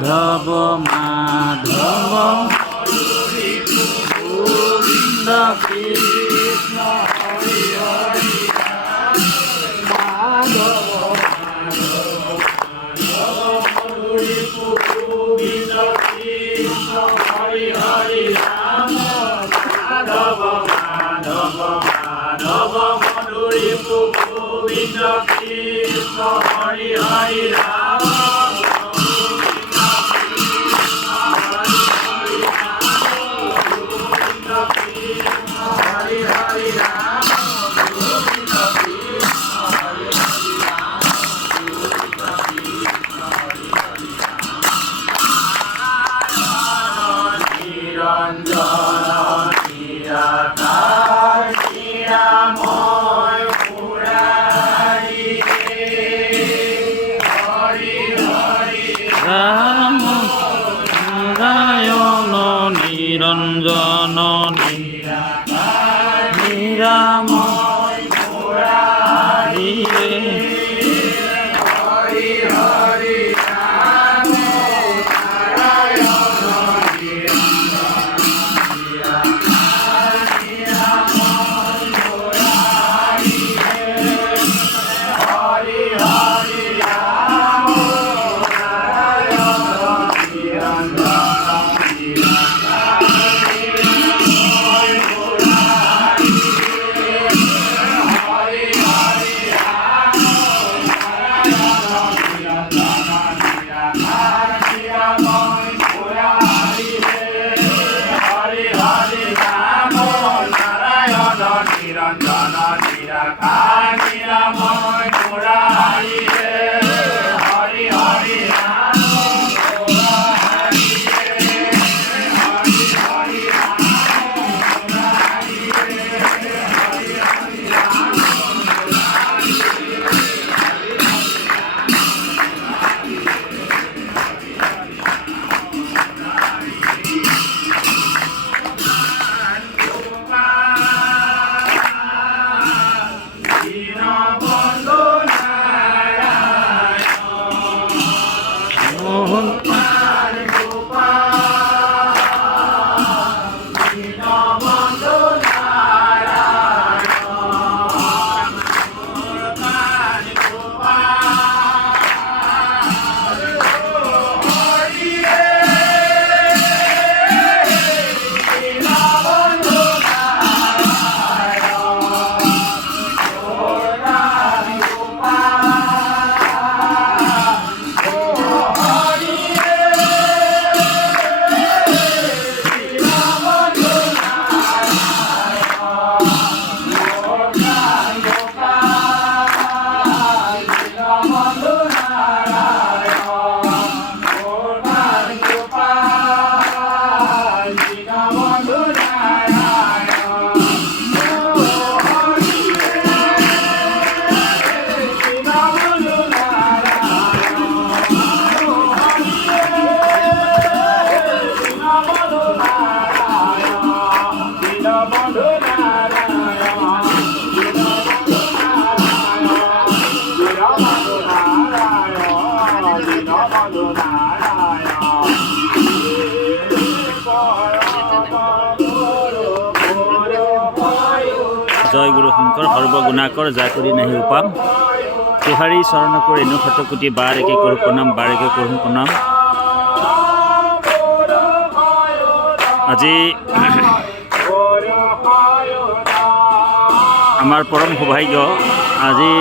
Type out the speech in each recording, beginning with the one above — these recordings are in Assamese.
মাধব মাধব গোবিন্দ কৃষ্ণ হরি হরি মাধব গোবিন্দ কৃষ্ণ হরি হরি রাম মাধব মাধব মাধব মধুরী গোবিন্দ কৃষ্ণ হরি হরি রাম নিরঞ্জন নিরাময় মুরারি হরি হরি রাম জয় গুরু শঙ্কৰ সৰ্বগুণাকৰ যা কৰি নাহি উপাম তোহাৰী চৰণ কৰি এনো শতকোটি বাৰ একে কৰোঁ প্ৰণাম বাৰ একে কৰোঁ প্ৰণাম। আজি আমাৰ পৰম সৌভাগ্য, আজি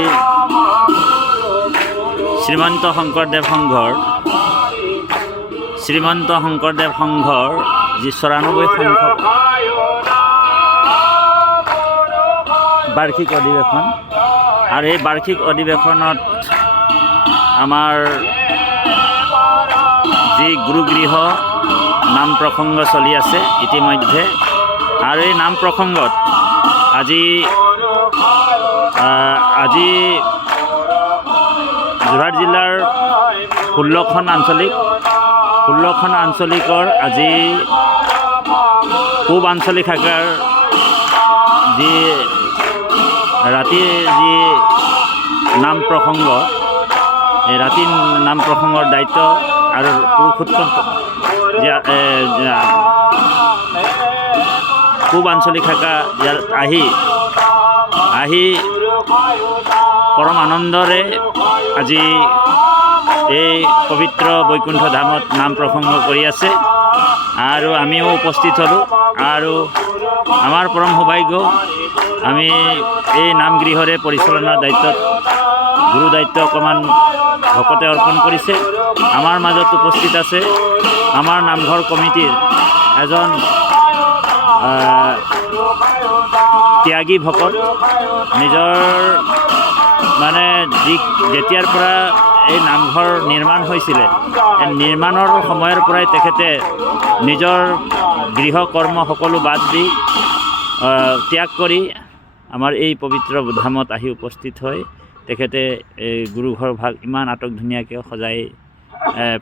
শ্ৰীমন্ত শংকৰদেৱ সংঘৰ যি ৯৪ সংখ্যক বাৰ্ষিক অধিৱেশন, আৰু এই বাৰ্ষিক অধিৱেশনত আমাৰ যি গুৰুগৃহ নাম প্ৰসংগ চলি আছে ইতিমধ্যে, আৰু এই নাম প্ৰসংগত আজি যোৰহাট জিলাৰ ১৬খন আঞ্চলিক 16খন আঞ্চলিকৰ আজি পূব আঞ্চলিক শাখাৰ যি ৰাতিৰ যি নাম প্ৰসংগ, এই ৰাতিৰ নাম প্ৰসংগৰ দায়িত্ব আৰু পুৰুষোত্তম পূব আঞ্চলিক শাখা ইয়াত আহি পৰম আনন্দৰে আজি এই পবিত্ৰ বৈকুণ্ঠ ধামত নাম প্ৰসংগ কৰি আছে আৰু আমিও উপস্থিত হ'লোঁ। আৰু আমাৰ পৰম সৌভাগ্য, আমি এই নামগৃহৰে পৰিচালনাৰ দায়িত্বত গুৰু দায়িত্ব অকণমান ভকতে অৰ্পণ কৰিছে। আমাৰ মাজত উপস্থিত আছে আমাৰ নামঘৰ কমিটিৰ এজন ত্যাগী ভকত। নিজৰ মানে যেতিয়াৰ পৰা এই নামঘৰ নিৰ্মাণ হৈছিলে, নিৰ্মাণৰ সময়ৰ পৰাই তেখেতে নিজৰ গৃহ কৰ্ম সকলো বাদ দি ত্যাগ কৰি আমাৰ এই পবিত্ৰ ধামত আহি উপস্থিত হয়। তেখেতে এই গুৰুঘৰ ভাগ ইমান আটক ধুনীয়াকৈ সজাই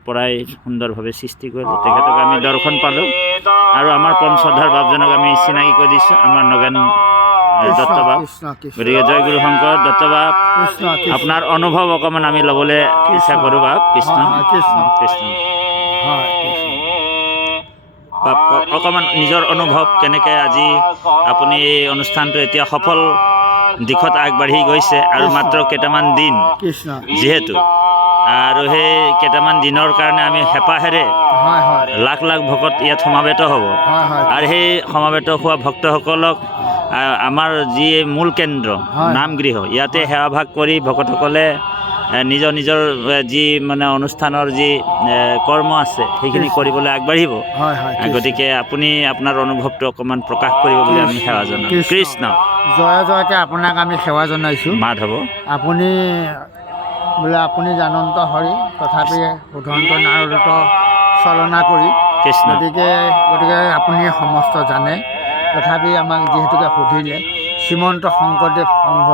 পৰাই সুন্দৰভাৱে সৃষ্টি কৰিলে। তেখেতক আমি দৰ্শন পালোঁ আৰু আমাৰ পৰম শ্ৰদ্ধাৰ বাপজনক আমি চিনাকি কৰি দিছোঁ, আমাৰ নগেন দত্ত বাপ। গতিকে জয় গুৰু শংকৰ দত্ত বাপ, আপোনাৰ অনুভৱ অকণমান আমি ল'বলৈ ইচ্ছা কৰোঁ বাপ। কৃষ্ণ কৃষ্ণ বাপ, অকণমান নিজৰ অনুভৱ কেনেকৈ আজি আপুনি এই অনুষ্ঠানটো এতিয়া সফল দিশত আগবাঢ়ি গৈছে আৰু মাত্ৰ কেইটামান দিন যিহেতু, আৰু সেই কেইটামান দিনৰ কাৰণে আমি হেঁপাহেৰে লাখ লাখ ভকত ইয়াত সমাবেত হ'ব আৰু সেই সমাবেত হোৱা ভক্তসকলক আমাৰ যি মূল কেন্দ্ৰ নামগৃহ, ইয়াতে সেৱাভাগ কৰি ভকতসকলে নিজৰ নিজৰ যি মানে অনুষ্ঠানৰ যি কৰ্ম আছে সেইখিনি কৰিবলৈ আগবাঢ়িব। গতিকে আপুনি আপোনাৰ অনুভৱটো অকণমান প্ৰকাশ কৰিব বুলি আমি সেৱা জনাওঁ। কৃষ্ণ জয় জয়কে আপোনাক আমি সেৱা জনাইছোঁ। মাধৱ আপুনি বোলে আপুনি জানন্ত হৰি, তথাপি উদন্ত নাৰদত চলনা কৰি, কৃষ্ণ। গতিকে আপুনি সমস্ত জানে, তথাপি আমাক যিহেতুকে সুধিলে শ্ৰীমন্ত শংকৰদেৱ সংঘ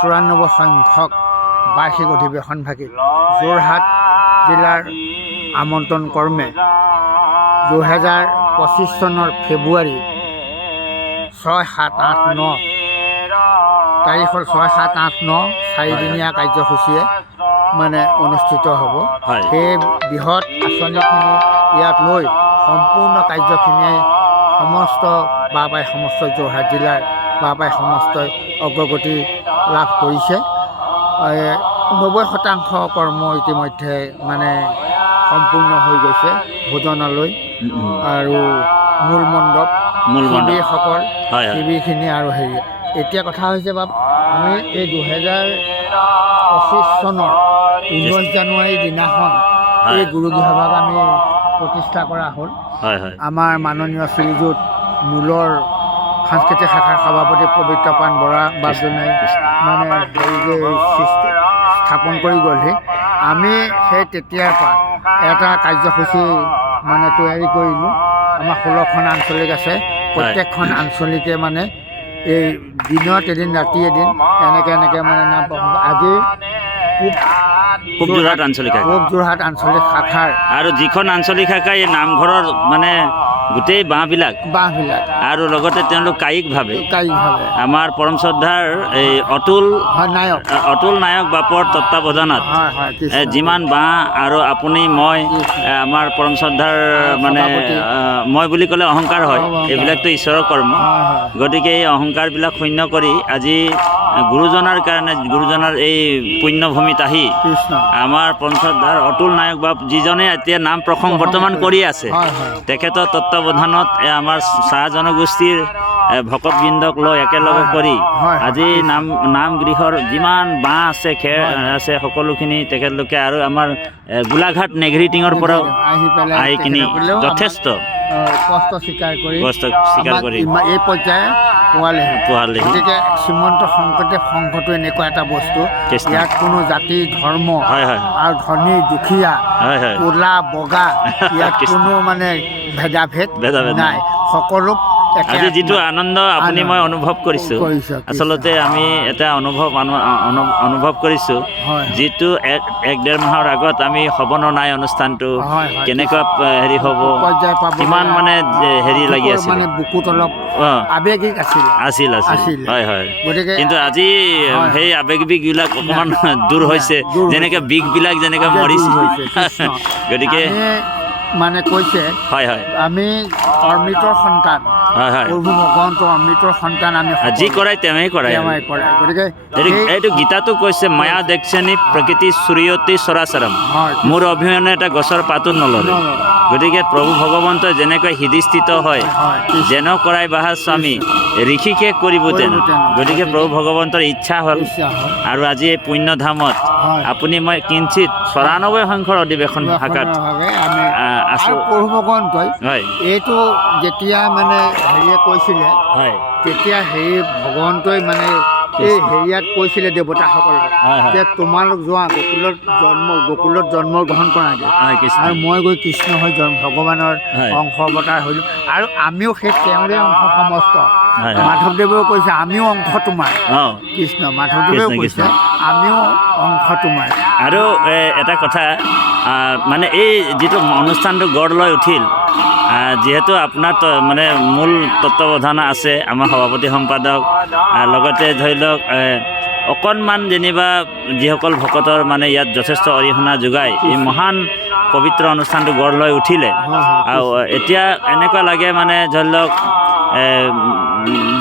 94 সংখ্যক বাৰ্ষিক অধিৱেশনভাগী যোৰহাট জিলাৰ আমন্ত্ৰণ কৰ্মে 2025 চনৰ ফেব্ৰুৱাৰী 6, 7, 8, 9 তাৰিখৰ 6, 7, 8, 9 চাৰিদিনীয়া কাৰ্যসূচীয়ে মানে অনুষ্ঠিত হ'ব। সেই বৃহৎ আঁচনিখিনি ইয়াত লৈ সম্পূৰ্ণ কাৰ্যখিনিয়ে সমস্ত সমস্ত যোৰহাট জিলাৰ সমস্তই অগ্ৰগতি লাভ কৰিছে। 90% কৰ্ম ইতিমধ্যে মানে সম্পূৰ্ণ হৈ গৈছে। ভোজনালয় আৰু মূল মণ্ডপ, শিবিৰসকল, শিবিৰখিনি আৰু হেৰি। এতিয়া কথা হৈছে বাপ, আমি এই 2025 চনৰ 19 জানুৱাৰী দিনাখন এই গুৰুগৃহভাগ আমি প্ৰতিষ্ঠা কৰা হ'ল। আমাৰ মাননীয় শ্ৰীযুত মূলৰ সাংস্কৃতিক শাখাৰ সভাপতি পবিত্ৰপ্ৰাণ বৰা বাপজনাই মানে স্থাপন কৰি গ'লহি। আমি সেই তেতিয়াৰ পৰা এটা কাৰ্যসূচী মানে তৈয়াৰী কৰিলোঁ। আমাৰ 16খন আঞ্চলিক আছে, প্ৰত্যেকখন আঞ্চলিকে মানে এই দিনত এদিন ৰাতি এদিন এনেকৈ মানে নাম প্ৰসংগ। আজি পূব যোৰহাট আঞ্চলিক শাখাৰ আৰু যিখন আঞ্চলিক শাখা এই নামঘৰৰ মানে গোটেই বাঁহবিলাক আৰু লগতে তেওঁলোক কায়িকভাৱে আমাৰ পৰম শ্ৰদ্ধাৰ এই অতুল নায়ক বাপৰ তত্ত্বাৱধানত যিমান বাঁহ আৰু আপুনি মই আমাৰ পৰম শ্ৰদ্ধাৰ মানে মই বুলি ক'লে অহংকাৰ হয়, এইবিলাকতো ঈশ্বৰৰ কৰ্ম। গতিকে এই অহংকাৰবিলাক শূন্য কৰি আজি গুৰুজনাৰ কাৰণে, গুৰুজনাৰ এই পুণ্যভূমিত আহি আমাৰ পৰম শ্ৰদ্ধাৰ অতুল নায়ক বাপ যিজনে এতিয়া নাম প্ৰসংগ বৰ্তমান কৰি আছে, তেখেতৰ তত্ত্বাৱধানত আমাৰ চাহ জনগোষ্ঠীৰ ভকতবৃন্দক লৈ একেলগে কৰি আজি নামগৃহৰ যিমান বাঁহ আছে, খেৰ আছে, সকলোখিনি তেখেতলোকে আৰু আমাৰ গোলাঘাট নেঘৰিটিঙৰ পৰাও আহি কিনি যথেষ্ট কষ্ট স্বীকাৰ কৰি এই পৰ্যায়ে পোৱালেহি। গতিকে শ্ৰীমন্ত শংকৰদেৱ সংঘটো এনেকুৱা এটা বস্তু, ইয়াত কোনো জাতি ধৰ্ম আৰু ধনী দুখীয়া, ক'লা বগা, ইয়াত কোনো মানে ভেদাভেদ নাই। সকলো আজি যিটো আনন্দ আপুনি মই অনুভৱ কৰিছোঁ, আচলতে আমি এটা অনুভৱ কৰিছোঁ, যিটো এক ডেৰ মাহৰ আগত আমি হ'ব নাই অনুষ্ঠানটো কেনেকুৱা হেৰি হ'ব, কিমান মানে হেৰি লাগি আছিল, বুকুত অলপ আৱেগিক আছিল। হয় হয়। কিন্তু আজি সেই আৱেগিকবিলাক অকণমান দূৰ হৈছে, যেনেকৈ বিষবিলাক যেনেকৈ মৰিছে। গতিকে মানে কৈছে হয় হয়, আমি অমৃতৰ সন্তান, হয় হয়, প্ৰভু ভগৱন্তৰ অমৃতৰ সন্তান, আমি যি কৰাই তেওঁৱেই কৰে। গতিকে এইটো গীতাটো কৈছে, মায়া দেখছেনি প্ৰকৃতি সূৰ্যতি চৰাচৰম, মোৰ অভিনয় এটা গছৰ পাতো নলৰে। গতিকে প্ৰভু ভগৱন্তই যেনেকৈ হৃদিস্থিত হয়, যেন কৰাই বাহা স্বামী ঋষিকে কৰিব তেন। গতিকে প্ৰভু ভগৱন্তৰ ইচ্ছা হ'ল, আৰু আজি এই পুণ্যধামত আপুনি মই কিঞ্চিত ৯৪ সংখ্যৰ অধিৱেশন শাখাত আছোঁ। প্ৰভু ভগৱন্তই হয়, এইটো যেতিয়া মানে হেৰিয়ে কৈছিলে, তেতিয়া হেৰি ভগৱন্তই মানে এই হেৰিয়াত কৈছিলে দেৱতাসকলক যে তোমালোক যোৱা গকুলত জন্ম গ্ৰহণ কৰাগে, আৰু মই গৈ কৃষ্ণ হৈ ভগৱানৰ অংশ অৱতাৰ হ'লোঁ, আৰু আমিও সেই তেওঁৰে অংশ সমস্ত। মাধৱদেৱেও কৈছে আমিও অংশ তোমাৰ, কৃষ্ণ মাধৱদেৱেও কৈছে আমিও অংশ তোমাৰ। আৰু এটা কথা, মানে এই যিটো অনুষ্ঠানটো গঢ় লৈ উঠিল, যিহেতু আপোনাৰ মানে মূল তত্ত্বাৱধান আছে আমাৰ সভাপতি সম্পাদক, লগতে ধৰি লওক অকণমান যেনিবা যিসকল ভকতৰ মানে ইয়াত যথেষ্ট অৰিহণা যোগায়, এই মহান পবিত্ৰ অনুষ্ঠানটো গঢ় লৈ উঠিলে। আৰু এতিয়া এনেকুৱা লাগে মানে ধৰি লওক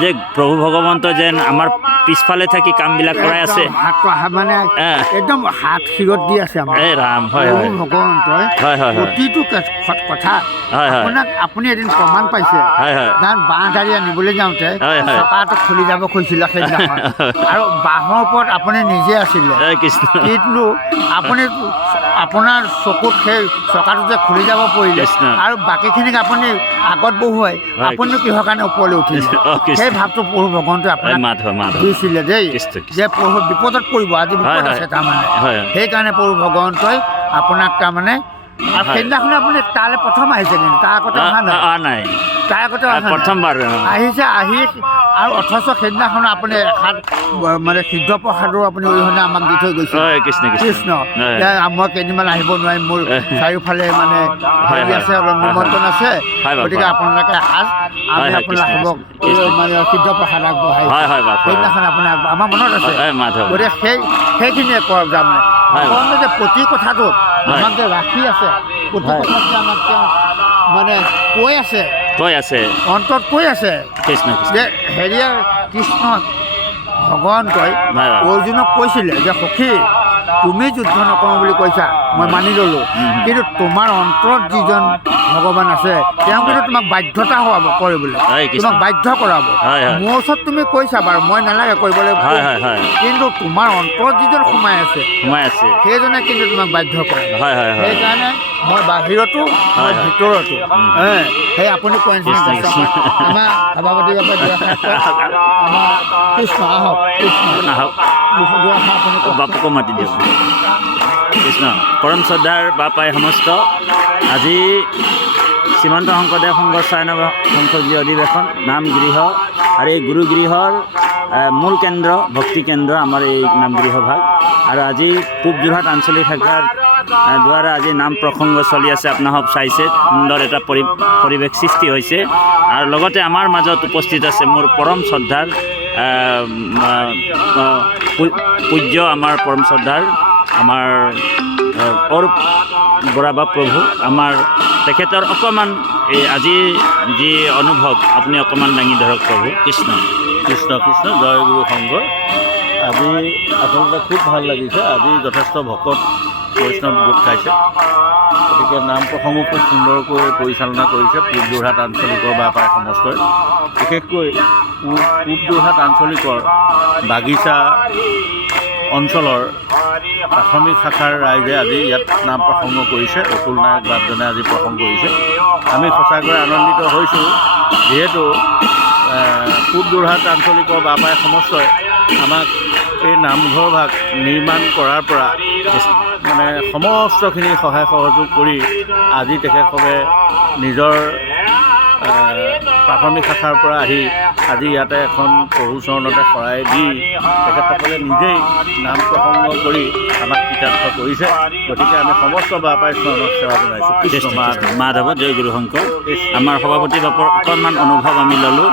যে প্ৰভু ভগৱন্ত যেন আমাৰ পিছফালে থাকি কামবিলাক কৰাই আছে, মানে একদম হাত শিৰত দি আছে আমাৰ ৰাম। হয় হয়, ভগৱন্তই প্ৰতিটো কথা আপোনাক আপুনি এদিন প্ৰমাণ পাইছে। কাৰণ বাঁহ গাড়ী আনিবলৈ যাওঁতে চকাটো খুলি যাব খুজিছিলে সেইদিনাখন, আৰু বাঁহৰ ওপৰত আপুনি নিজে আছিলে, কিন্তু আপুনি আপোনাৰ চকুত সেই চকাটো যে খুলি যাব পৰিলে, আৰু বাকীখিনিক আপুনি আগত বহুৱাই আপুনি কিহৰ কাৰণে ওপৰলৈ উঠিলে, সেই ভাৱটো প্ৰভু ভগৱন্তই আপোনাক দিছিলে দেই, যে প্ৰভু বিপদত পৰিব, আজি বিপদ আছে তাৰমানে। সেইকাৰণে প্ৰভু ভগৱন্তই আপোনাক তাৰমানে, আৰু সেইদিনাখন আপুনি তালৈ প্ৰথম আহিছে, কিন্তু তাৰ আগতে অহা নাই, তাৰ আগতে প্ৰথমবাৰ আহিছে, আৰু অথচ সেইদিনাখন আপুনি এষাৰ মানে সিদ্ধ প্ৰসাদৰো আপুনি অৰিহণা আমাক দি থৈ গৈছে। কৃষ্ণ মই কেইদিনমান আহিব নোৱাৰিম, মোৰ চাৰিওফালে মানে হেৰি আছে, অলপ নিমন্ত্ৰণ আছে, গতিকে আপোনালোকে এসাঁজ আমি আপোনালোকক মানে সিদ্ধ প্ৰসাদ আগবঢ়াই, সেইদিনাখন আপোনাৰ আমাৰ মনত আছে। গতিকে সেইখিনিয়ে কওক, তাৰমানে যে প্ৰতি কথাটোত আমাক যে ৰাখি আছে, প্ৰতি কথাত যে আমাক তেওঁ মানে কৈ আছে অন্তত কৈ আছে যে হেৰিয়াৰ কৃষ্ণ ভগৱন্তই অৰ্জুনক কৈছিলে যে সখী তুমি যুদ্ধ নকৰোঁ বুলি কৈছা, মই মানি ল'লোঁ, কিন্তু তোমাৰ অন্তৰত যিজন ভগৱান আছে তেওঁ কিন্তু তোমাক বাধ্যতা হোৱাব কৰিবলৈ, তোমাক বাধ্য কৰাব। মোৰ ওচৰত তুমি কৈছা বাৰু, মই নালাগে কৰিবলৈ, কিন্তু তোমাৰ অন্তৰত যিজন সোমাই আছে সেইজনে কিন্তু তোমাক বাধ্য কৰে। সেইকাৰণে মই বাহিৰতো মই ভিতৰতো, সেই আপুনি কয় আমাৰ সভাপতি আমাৰ কৃষ্ণ আহক, বাপুকো মাতি দিয়ক। কৃষ্ণ পৰম শ্ৰদ্ধাৰ বাপাই সমস্ত, আজি শ্ৰীমন্ত শংকৰদেৱ সংঘ ৯৬ সংসদীয় অধিৱেশন নামগৃহ, আৰু এই গুৰুগৃহৰ মূল কেন্দ্ৰ ভক্তি কেন্দ্ৰ আমাৰ এই নামগৃহ ভাগ, আৰু আজি পূব যোৰহাট আঞ্চলিক শাখাৰ দ্বাৰা আজি নাম প্ৰসংগ চলি আছে। আপোনালোক চাইছে, সুন্দৰ এটা পৰিৱেশ সৃষ্টি হৈছে, আৰু লগতে আমাৰ মাজত উপস্থিত আছে মোৰ পৰম শ্ৰদ্ধাৰ পূজ্য, আমাৰ পৰম শ্ৰদ্ধাৰ আমাৰ অৰূপ বৰা বা প্ৰভু, আমাৰ তেখেতৰ অকণমান এই আজি যি অনুভৱ আপুনি অকণমান দাঙি ধৰক প্ৰভু। কৃষ্ণ কৃষ্ণ কৃষ্ণ, জয় গুৰু সংঘ। আজি আচলতে খুব ভাল লাগিছে, আজি যথেষ্ট ভকত বৈষ্ণৱ গোট খাইছে, গতিকে নাম প্ৰসংগো খুব সুন্দৰকৈ পৰিচালনা কৰিছে পূব যোৰহাট আঞ্চলিকৰ বাপাই সমস্তই, বিশেষকৈ পূব যোৰহাট আঞ্চলিকৰ বাগিচা অঞ্চলৰ প্ৰাথমিক শাখাৰ ৰাইজে আজি ইয়াত নাম প্ৰসংগ কৰিছে। অতুল নায়ক বাপজনে আজি প্ৰসংগ কৰিছে। আমি সঁচাকৈ আনন্দিত হৈছোঁ, যিহেতু পূব যোৰহাট আঞ্চলিকৰ বাপাই সমস্তই আমাক এই নামঘৰ ভাগ নিৰ্মাণ কৰাৰ পৰা মানে সমস্তখিনি সহায় সহযোগ কৰি আজি তেখেতসকলে নিজৰ প্ৰাথমিক শাখাৰ পৰা আহি আজি ইয়াতে এখন প্ৰভু চৰণতে শৰাই দি তেখেতসকলে নিজেই নাম প্ৰসংগ কৰি আমাক কৃতাৰ্থ কৰিছে। গতিকে আমি সমস্ত বাপাই চৰণক সেৱা জনাইছোঁ। কৃষ্ণ মাধৱ জয় গুৰু শংকৰ। আমাৰ সভাপতি বাপৰ অকণমান অনুভৱ আমি ল'লোঁ।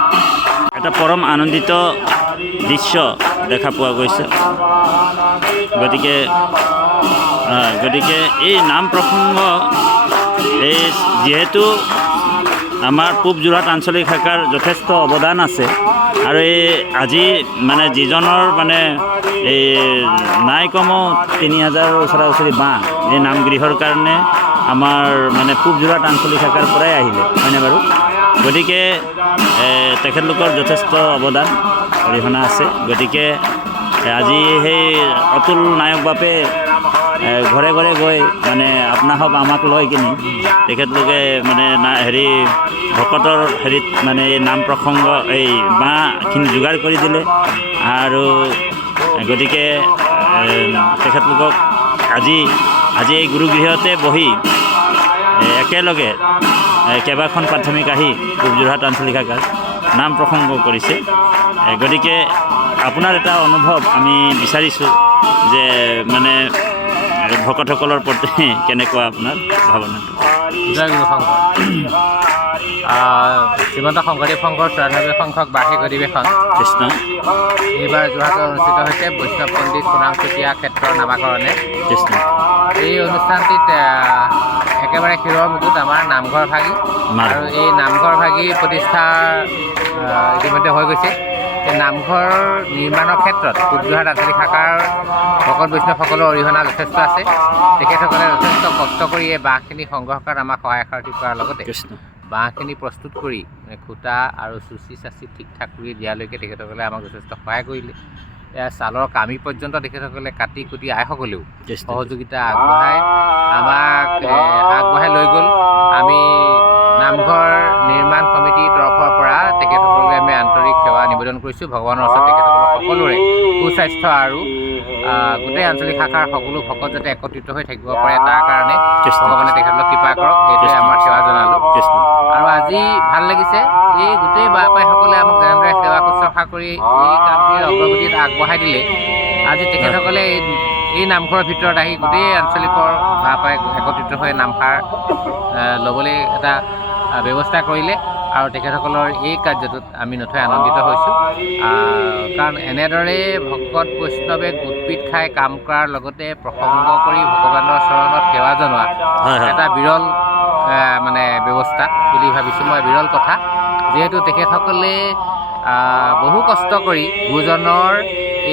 এটা পৰম আনন্দিত দৃশ্য দেখা পোৱা গৈছে। গতিকে এই নাম প্ৰসংগ এই যিহেতু আমাৰ পূব যোৰহাট আঞ্চলিক শাখাৰ যথেষ্ট অৱদান আছে আৰু এই আজি মানে যিজনৰ মানে এই নাই কমেও 3000 ওচৰা ওচৰি বাঁহ এই নামগৃহৰ কাৰণে আমাৰ মানে পূব যোৰহাট আঞ্চলিক শাখাৰ পৰাই আহিলে, হয়নে বাৰু? গতিকে তেখেতলোকৰ যথেষ্ট অৱদান অৰিহণা আছে। গতিকে আজি সেই অতুল নায়ক বাপে ঘৰে ঘৰে গৈ মানে আপোনাহক আমাক লৈ কিনি তেখেতলোকে মানে হেৰি ভকতৰ হেৰিত মানে এই নাম প্ৰসংগ এই বাঁহখিনি যোগাৰ কৰি দিলে। আৰু গতিকে তেখেতলোকক আজি এই গুৰুগৃহতে বহি একেলগে কেইবাখন প্ৰাথমিক আহি পূব যোৰহাট আঞ্চলিক শাখাৰ নাম প্ৰসংগ কৰিছে। গতিকে আপোনাৰ এটা অনুভৱ আমি বিচাৰিছোঁ যে মানে ভকতসকলৰ প্ৰতি কেনেকুৱা আপোনাৰ ভাৱনাটো? জয় গুৰু শংকৰ। শ্ৰীমন্ত শংকৰদেৱ শংকৰ 94 সংখ্যক বাৰ্ষিক অধিৱেশন কৃষ্ণ এইবাৰ যোৰহাটত অনুষ্ঠিত হৈছে বৈষ্ণৱ পণ্ডিত সোণাং চুতীয়া ক্ষেত্ৰৰ নামাকৰণে। কৃষ্ণ এই অনুষ্ঠানটিত একেবাৰে শিৰৰ মুকুট আমাৰ নামঘৰ ভাগী আৰু এই নামঘৰ ভাগী প্ৰতিষ্ঠা ইতিমধ্যে হৈ গৈছে। এই নামঘৰ নিৰ্মাণৰ ক্ষেত্ৰত পূব যোৰহাট আঞ্চলিক শাখাৰ ভকত বৈষ্ণৱসকলৰ অৰিহণা যথেষ্ট আছে। তেখেতসকলে যথেষ্ট কষ্ট কৰি এই বাঁহখিনি সংগ্ৰহ কৰাত আমাক সহায় সাৰথি কৰাৰ লগতে বাঁহখিনি প্ৰস্তুত কৰি খুঁটা আৰু চুচি চাচি ঠিক ঠাক কৰি দিয়ালৈকে তেখেতসকলে আমাক যথেষ্ট সহায় কৰিলে। ছালৰ কামি পৰ্যন্ত তেখেতসকলে কাটি কুটি আইসকলেও সহযোগিতা আগবঢ়াই আমাক আগবঢ়াই লৈ গ'ল। আমি নামঘৰ নিৰ্মাণ সমিতিৰ তৰফৰ পৰা তেখেতসকলক আমি আন্তৰিক সেৱা নিবেদন কৰিছোঁ। ভগৱানৰ ওচৰত তেখেতসকলৰ সকলোৰে সুস্বাস্থ্য আৰু গোটেই আঞ্চলিক শাখাৰ সকলো ভকত যাতে একত্ৰিত হৈ থাকিব পাৰে তাৰ কাৰণে ভগৱানে তেখেতলোকক কৃপা কৰক, সেইটোৱে আমাৰ সেৱা জনালোঁ। আৰু আজি ভাল লাগিছে এই গোটেই বাপাইসকলে আমাক যেনেদৰে সেৱা শুশ্ৰূষা কৰি এই কামটিৰ অগ্ৰগতিত আগবঢ়াই দিলে। আজি তেখেতসকলে এই নামঘৰৰ ভিতৰত আহি গোটেই আঞ্চলিকৰ বাপাই একত্ৰিত হৈ নামষাৰ ল'বলৈ এটা ব্যৱস্থা কৰিলে আৰু তেখেতসকলৰ এই কাৰ্যটোত আমি নথৈ আনন্দিত হৈছোঁ। কাৰণ এনেদৰে ভকত বৈষ্ণৱে গোটপিট খাই কাম কৰাৰ লগতে প্ৰসংগ কৰি ভগৱানৰ চৰণত সেৱা জনোৱা এটা বিৰল মানে ব্যৱস্থা বুলি ভাবিছোঁ মই, বিৰল কথা। যিহেতু তেখেতসকলে বহু কষ্ট কৰি গুৰুজনৰ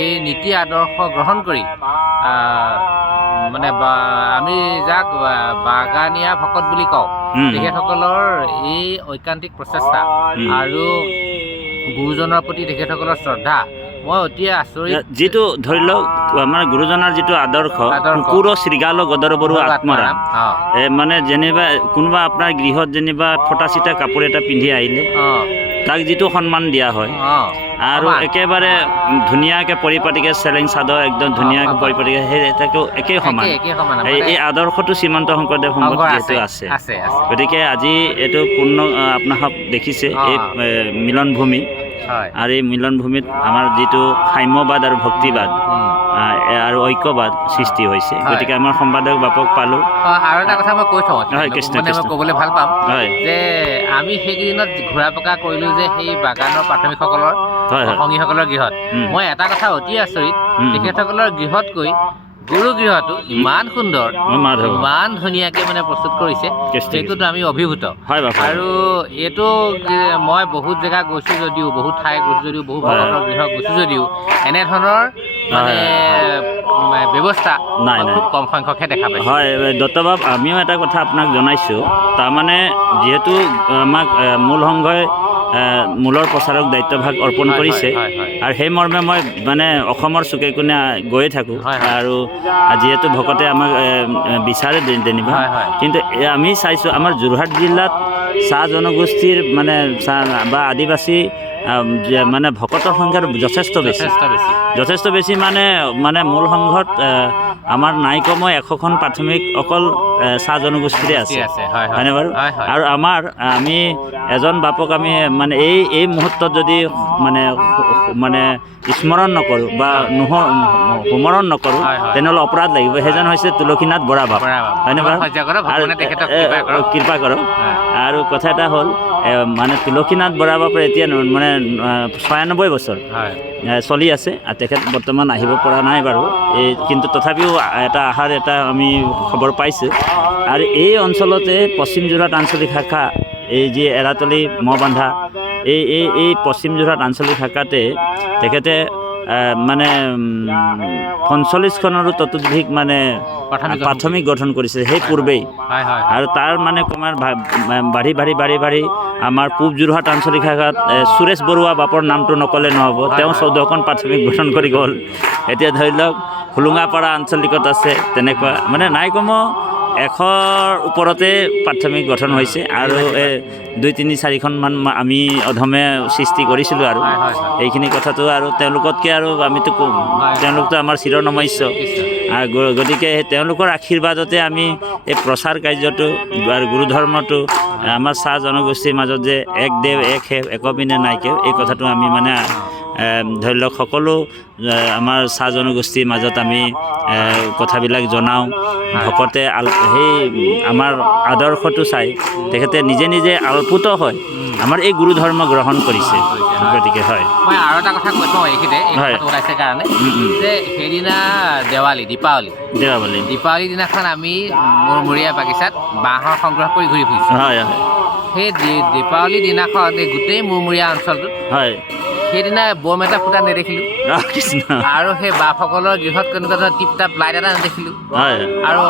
এই নীতি আদৰ্শ গ্ৰহণ কৰি মানে আমি যাক বাগানীয়া ভকত বুলি কওঁ, তেখেতসকলৰ এই ঐকান্তিক প্ৰচেষ্টা আৰু গুৰুজনৰ প্ৰতি তেখেতসকলৰ শ্ৰদ্ধা মই অতি আচৰিত। যিটো ধৰি লওক আমাৰ গুৰুজনাৰ যিটো আদৰ্শ কুকুৰ শৃগাল গদৰ বড়ো আত্মৰাম, মানে যেনিবা কোনোবা আপোনাৰ গৃহত যেনিবা ফটা চিটা কাপোৰ এটা পিন্ধি আহিলে তাক যিটো সন্মান দিয়া হয় আৰু একেবাৰে ধুনীয়াকৈ পৰিপাটিকৈ চেলেং চাদৰ একদম ধুনীয়াকৈ পৰিপাটিকৈ সেই এটাকেও একেই সমান। এই আদৰ্শটো শ্ৰীমন্ত শংকৰদেৱ সংঘত যিহেতু আছে, গতিকে আজি এইটো পূৰ্ণ আপোনাক দেখিছে এই মিলনভূমি আৰু এই মিলনভূমিত আমাৰ যিটো সাম্যবাদ আৰু ভক্তিবাদ আৰু ঐক্যবাদ সৃষ্টি হৈছে। গতিকে আমাৰ সম্পাদক বাপক পালোঁ। আৰু এটা কথা মই কৈ থওঁ, মানে মই ক'বলৈ ভাল পাম যে আমি সেইকেইদিনত ঘূৰা পকা কৰিলোঁ যে সেই বাগানৰ প্ৰাথমিকসকলৰ সংগীসকলৰ গৃহত। মই এটা কথা অতি আচৰিত, তেখেতসকলৰ গৃহতকৈ গুৰু গৃহটো ইমান সুন্দৰ, ইমান ধুনীয়াকৈ মানে প্ৰস্তুত কৰিছে, সেইটোতো আমি অভিভূত। আৰু এইটো মই বহুত জেগা গৈছোঁ যদিও, বহুত ঠাই গৈছোঁ যদিও, বহু ভকতৰ গৃহ গৈছোঁ যদিও এনেধৰণৰ মানে ব্যৱস্থা খুব কম সংখ্যকহে দেখা পাইছোঁ। হয় দত্তবাব, আমিও এটা কথা আপোনাক জনাইছোঁ। তাৰমানে যিহেতু আমাক মূল সংঘই মূলৰ প্ৰচাৰক দায়িত্বভাগ অৰ্পণ কৰিছে আৰু সেই মৰ্মে মই মানে অসমৰ চুকে কোণে গৈয়ে থাকোঁ আৰু যিহেতু ভকতে আমাক বিচাৰে যেনিবা, কিন্তু আমি চাইছোঁ আমাৰ যোৰহাট জিলাত চাহ জনগোষ্ঠীৰ মানে বা আদিবাসী মানে ভকতৰ সংখ্যা যথেষ্ট বেছি মানে মূল সংঘত আমাৰ নাই কমেও 100খন প্ৰাথমিক অকল চাহ জনগোষ্ঠীৰে আছে হয়নে বাৰু? আৰু আমি এজন বাপক আমি মানে এই মুহূৰ্তত যদি মানে স্মৰণ নকৰোঁ বা সুমৰণ নকৰোঁ তেনেহ'লে অপৰাধ লাগিব। সেইজন হৈছে তুলসীনাথ বৰা বাপ হয়নে বাৰু? আৰু কৃপা কৰক। আৰু কথা এটা হ'ল মানে তুলসীনাথ বৰা বাপৰ এতিয়া মানে 96 বছৰ চলি আছে। তেখেত বৰ্তমান আহিব পৰা নাই বাৰু, কিন্তু তথাপিও এটা আমি খবৰ পাইছোঁ। আৰু এই অঞ্চলতে পশ্চিম যোৰহাট আঞ্চলিক শাখা, এই যি এৰাতলি মহবান্ধা, এই পশ্চিম যোৰহাট আঞ্চলিক শাখাতে তেখেতে মানে 45খনৰো ততোধিক মানে প্ৰাথমিক গঠন কৰিছে সেই পূৰ্বেই। আৰু তাৰ মানে ক্ৰমাৎ বাঢ়ি আমাৰ পূব যোৰহাট আঞ্চলিক শাখাত সুৰেশ বৰুৱা বাপৰ নামটো নক'লে নহ'ব। তেওঁ 14খন প্ৰাথমিক গঠন কৰি গ'ল। এতিয়া ধৰি লওক হোলোঙাপাৰা আঞ্চলিকত আছে তেনেকুৱা, মানে নাই কমেও 100ৰ ওপৰতে প্ৰাথমিক গঠন হৈছে। আৰু 2-3-4খনমান আমি অধমে সৃষ্টি কৰিছিলোঁ। আৰু এইখিনি কথাটো আৰু তেওঁলোকতকৈ আৰু তেওঁলোকতো আমাৰ চিৰনমস্য। গতিকে তেওঁলোকৰ আশীৰ্বাদতে আমি এই প্ৰচাৰ কাৰ্যটো আৰু গুৰুধৰ্মটো আমাৰ চাহ জনগোষ্ঠীৰ মাজত যে এক দেৱ এক সেৱ একবিনে নাইকিয়া, এই কথাটো আমি মানে ধৰি লওক সকলো আমাৰ চাহ জনগোষ্ঠীৰ মাজত আমি কথাবিলাক জনাওঁ। ভকতে সেই আমাৰ আদৰ্শটো চাই তেখেতে নিজে আলপুত হয় আমাৰ এই গুৰু ধৰ্ম গ্ৰহণ কৰিছে। গতিকে মই আৰু এটা কথা কৈ থওঁ এইখিনিতে ওলাইছে কাৰণে যে সেইদিনা দীপাৱলী দিনাখন আমি মূৰমূৰীয়া বাগিচাত বাঁহৰ সংগ্ৰহ কৰি ঘূৰি ফুৰিছোঁ। সেই দীপাৱলী দিনাখন এই গোটেই মূৰমূৰীয়া অঞ্চলটোত সেইদিনা বম এটা ফুটা নেদেখিলোঁ। আৰু সেই বাপসকলৰ গৃহত কেনেকুৱা ধৰণৰ টিপ টাপ লাইট এটা নেদেখিলোঁ। আৰু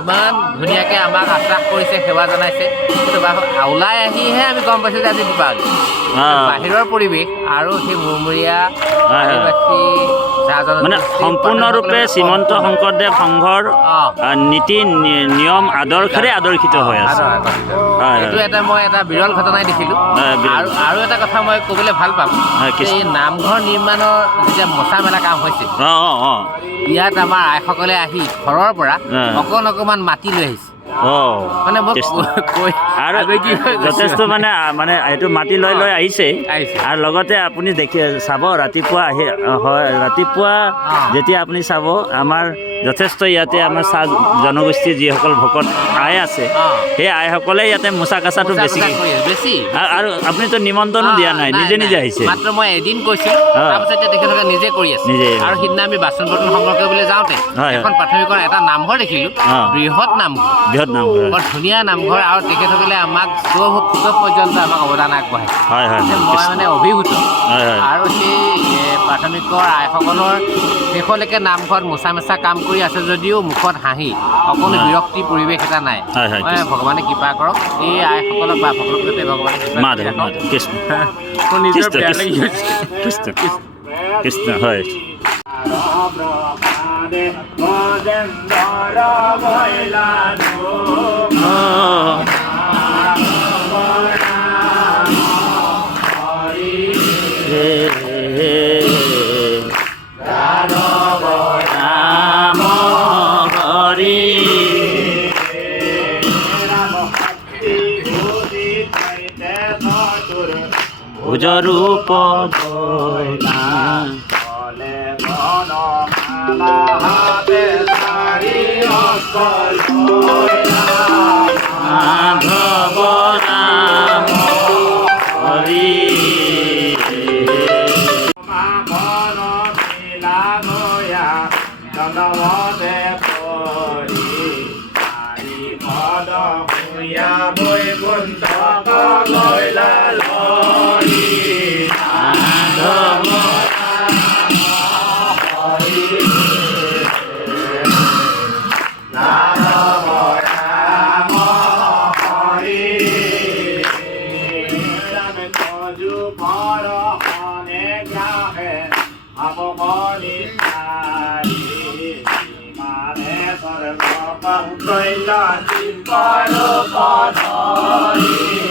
ইমান ধুনীয়াকৈ আমাক আশ্বাস কৰিছে, সেৱা জনাইছে। কিন্তু ওলাই আহিহে আমি গম পাইছোঁ যে আজি দীপাৱলী। বাহিৰৰ পৰিৱেশ আৰু সেই মূৰমূৰীয়া আদিবাসী মানে সম্পূৰ্ণৰূপে শ্ৰীমন্ত শংকৰদেৱ সংঘৰ নীতি নিয়ম আদৰ্শৰে আদৰ্শিত হৈ আছে। এইটো মই এটা বিৰল ঘটনাই দেখিলোঁ। আৰু এটা কথা মই ক'বলৈ ভাল পাম, এই নামঘৰ নিৰ্মাণৰ যেতিয়া মচা মেলা কাম হৈছে, ইয়াত আমাৰ আইসকলে আহি ঘৰৰ পৰা অকণমান মাটি লৈ আহিছে। মানে মই আৰু যথেষ্ট মানে এইটো মাটি লৈ আহিছে। আৰু লগতে আপুনি চাব ৰাতিপুৱা যেতিয়া আপুনি চাব আমাৰ যথেষ্ট ইয়াতে আমাৰ চাহ জনগোষ্ঠীৰ যিসকল ভকত আই আছে, সেই আইসকলে ইয়াতে মোচা কাচাটো বেছি। আৰু আপুনিতো নিমন্ত্ৰণো দিয়া নাই, নিজে আহিছে। মাত্ৰ মই এদিন কৈছিলোঁ, তাৰপিছত তেখেতলোকে নিজে কৰি আছে। আৰু সিদিনা আমি বাচন বৰ্তন সংগ্ৰহ কৰিবলৈ যাওঁতে এখন প্ৰাথমিকৰ এটা নামঘৰ দেখিলোঁ, বৃহৎ নামঘৰ, বৰ ধুনীয়া নামঘৰ। আৰু তেখেতসকলে আমাক পৰ্যন্ত আমাক অৱদান আগবঢ়াইছে। মই মানে অভিভূত। আৰু সেই প্ৰাথমিকৰ আইসকলৰ শেষলৈকে নামঘৰত মোচা কাম কৰি আছে যদিও মুখত হাঁহি, অকণো বিৰক্তি পৰিৱেশ এটা নাই। ভগৱানে কৃপা কৰক এই আইসকলক বা ভগৱানৰ যাতে ভগৱানে কৃষ্ণ হয়। ভুজৰূপ মাধৱ ৰাম হৰি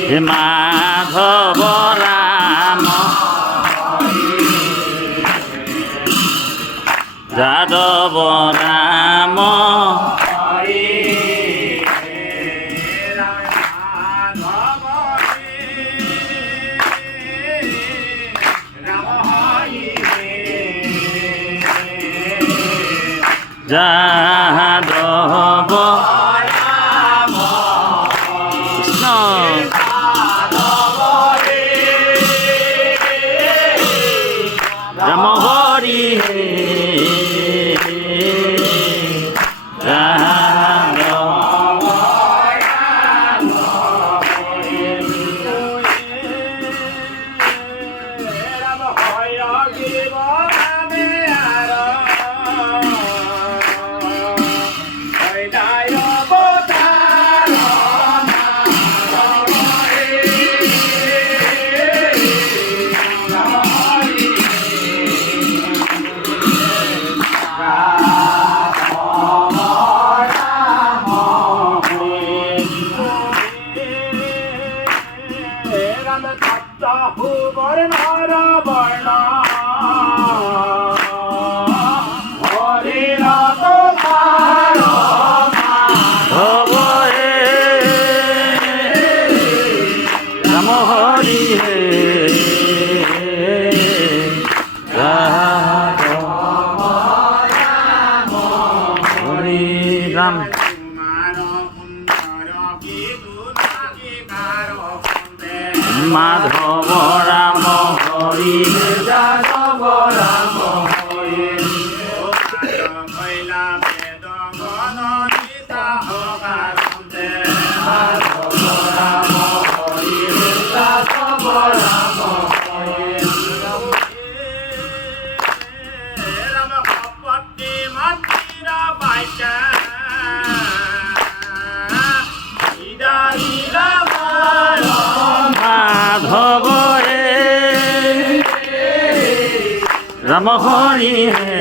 হে মাধৱ ৰাম যাদৱ ৰাম যাদৱ কৃষ্ণ ৰাম হৰি হে ৰাম হৰি হে হৰি ৰাম মাধৱ ৰাম হৰি যাদৱ ৰাম হৰি মাধৱ ৰাম হৰি হে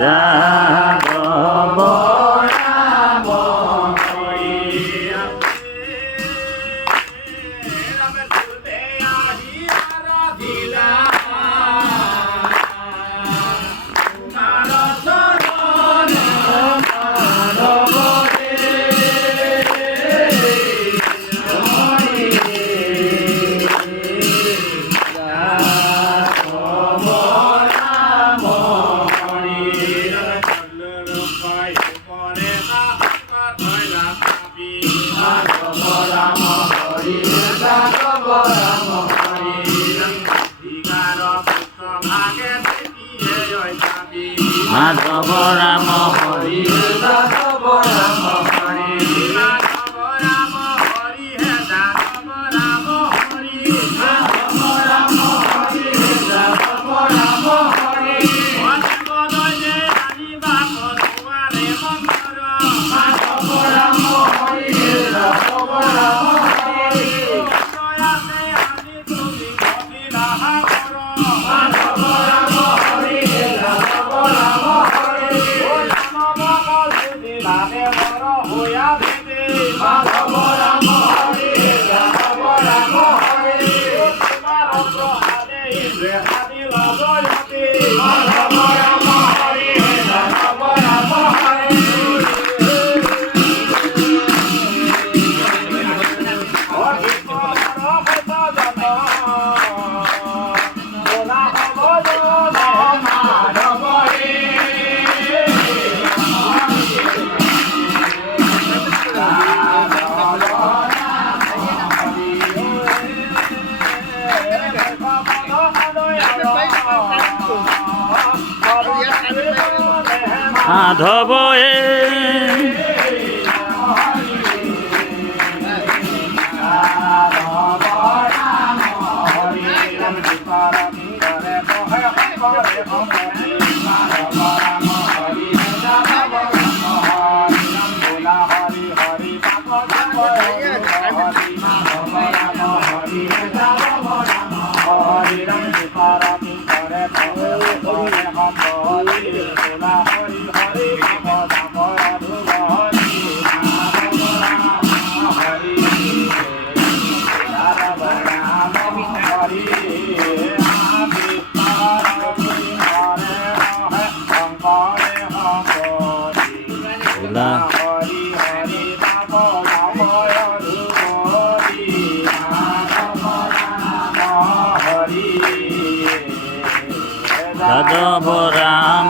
যাদৱ ৰাম হৰি মাধৱ ৰাম হৰি যাদৱ ৰাম হৰি মাধৱ ৰাম হৰি হে যাদৱ ৰাম হৰি মাধৱ ৰাম হৰি হে যাদৱ ৰাম হৰি বদলে আনিবা পৰুৱাৰে মন্ত্ৰ মাধৱ ৰাম হৰি হে যাদৱ ৰাম হৰি দয়াতে আনি তুমি কবিলা কৰ মাধৱ ৰাম হৰি হে Yadav Ram Madhav Ram Hari Yadav Ram Hari Madhav Ram Hari Yadav Ram Hari Madhav Yadav Ram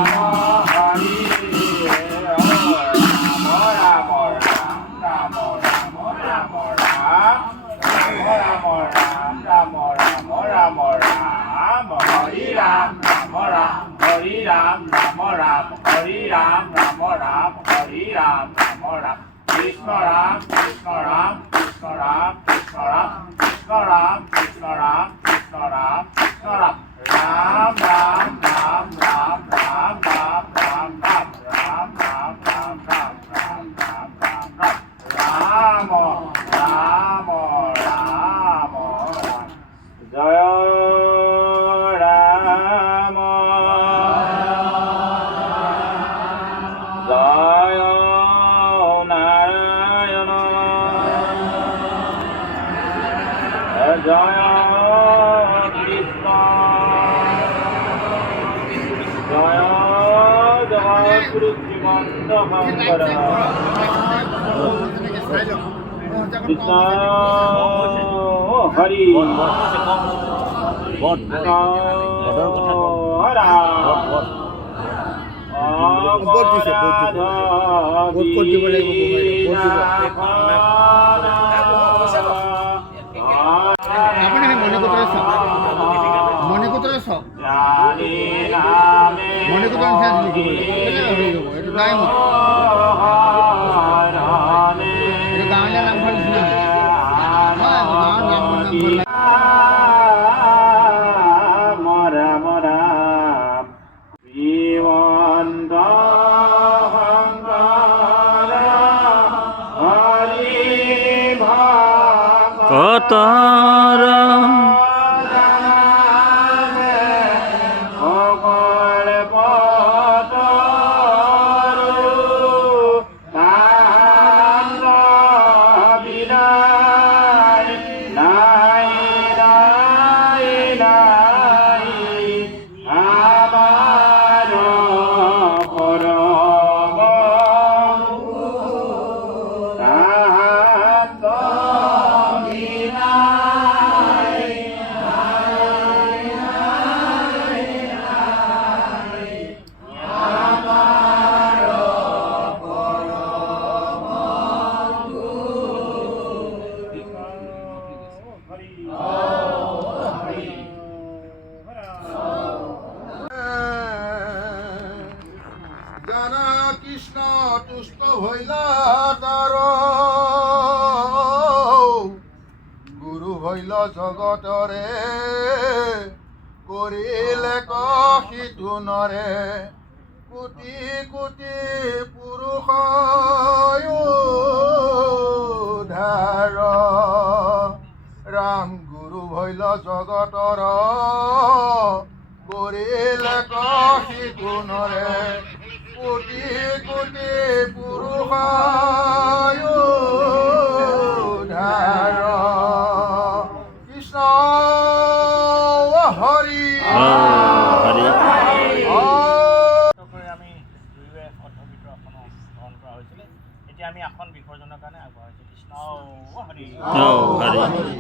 Krishna Ram, Krishna Ram, Krishna Ram, Krishna Ram, Krishna Ram, Krishna Ram, Krishna Ram, Krishna Ram, Ram, Ram, Ram, Ram, Ram, Ram, Ram, Ram, Ram, Ram, Ram, Ram, Ram, Ram, Ram, Ram, Rama, Rama, Rama, Jaya Rama, Jaya Jaya Krishna Jaya Jaya Krishna Krishna Hari আপুনি সেই মণিকূটলৈ চাওক মণিকূটলৈ চাওক মণিকূটৰ নিচিনা লিখিবলৈ হৈ যাব এইটো নাই মই এইটো গাঁৱলীয়া নামঘৰ নিচিনা গাঁৱৰ নামঘৰ কতৰ জানা কৃষ্ণ তুষ্ট হইলা তার গুরু হইল জগতরে করিলে কহিতু নরে কোটি কোটি পুরুষ ধার রাম গুরু হইল জগতর করিলে কহিতু নরে কোটি কোটি পুরুষ ধার কৃষ্ণ হরি হৰি আমি দুয়োৱে অৰ্ধবিত আসন গ্ৰহণ কৰা হৈছিলে এতিয়া আমি আসন বিসৰ্জনৰ কাৰণে আগবঢ়াইছোঁ কৃষ্ণ হৰি হৰি